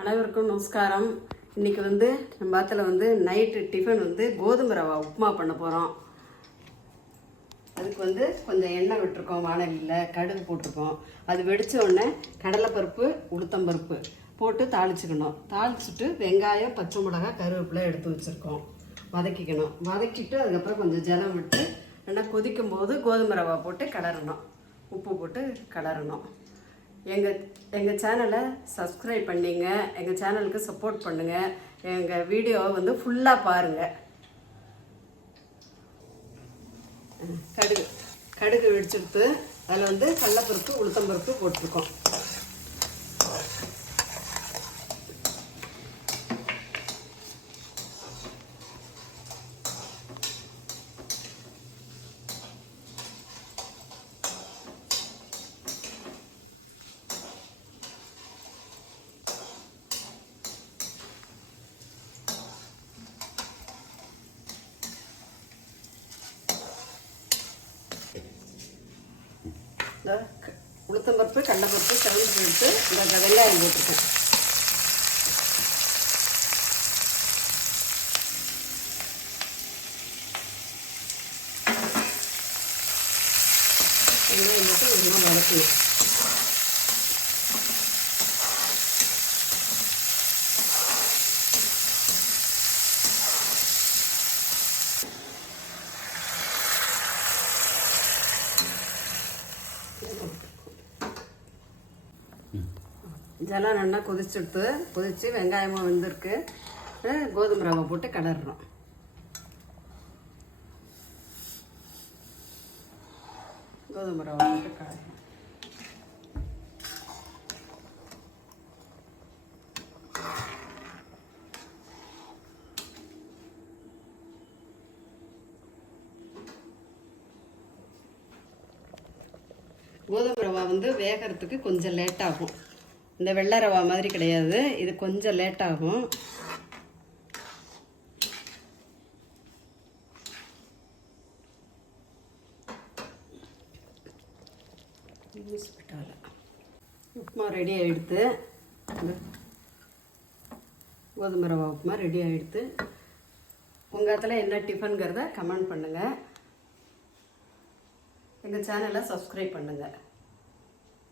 அனைவருக்கும் நமஸ்காரம். இன்றைக்கி நம்ம பாத்தில் நைட்டு டிஃபன் கோதுமை ரவா உப்புமா பண்ண போகிறோம். அதுக்கு கொஞ்சம் எண்ணெய் விட்டுருக்கோம், வானலியில் கடுகு போட்டிருக்கோம். அது வெடித்த உடனே கடலைப்பருப்பு உளுத்தம்பருப்பு போட்டு தாளிச்சுக்கணும். தாளிச்சுட்டு வெங்காயம் பச்சை மிளகாய் கருவேப்பிலை எடுத்து வச்சுருக்கோம். வதக்கிக்கணும். வதக்கிட்டு அதுக்கப்புறம் கொஞ்சம் ஜலம் விட்டு நல்லா கொதிக்கும் போது கோதுமை ரவா போட்டு கிளறணும். உப்பு போட்டு கிளறணும். எங்கள் சேனலை சப்ஸ்கிரைப் பண்ணிங்க. எங்கள் சேனலுக்கு சப்போர்ட் பண்ணுங்கள். எங்கள் வீடியோவை ஃபுல்லாக பாருங்கள். கடுகு வெடிச்செடுத்து அதில் கடலைப்பருப்பு உளுத்தம்பருப்பு போட்டிருக்கோம். உளுத்தம்பருப்பு கடலைப்பருப்பு செவந்து போட்டு இந்த வெங்காயம் போட்டிருக்கேன். வெங்காயம் போட்டு கொஞ்சமாக வதக்கணும். ஜலம் நல்லா கொதிச்சு வெங்காயமும் வெந்திருக்கு. கோதுமை ரவை போட்டு கிளறணும். கோதுமை ரவை போட்டு கிளறணும். கோதுமை ரவா வேகிறதுக்கு கொஞ்சம் லேட் ஆகும். இந்த வெள்ளை ரவா மாதிரி கிடையாது, இது கொஞ்சம் லேட் ஆகும். உப்புமா ரெடி ஆகிடுது. கோதுமை ரவா உப்புமா ரெடி ஆகிடுது. உங்கள் இடத்துல என்ன டிஃபனுங்கிறத கமெண்ட் பண்ணுங்கள். எங்கள் சேனலை சப்ஸ்கிரைப் பண்ணுங்கள்.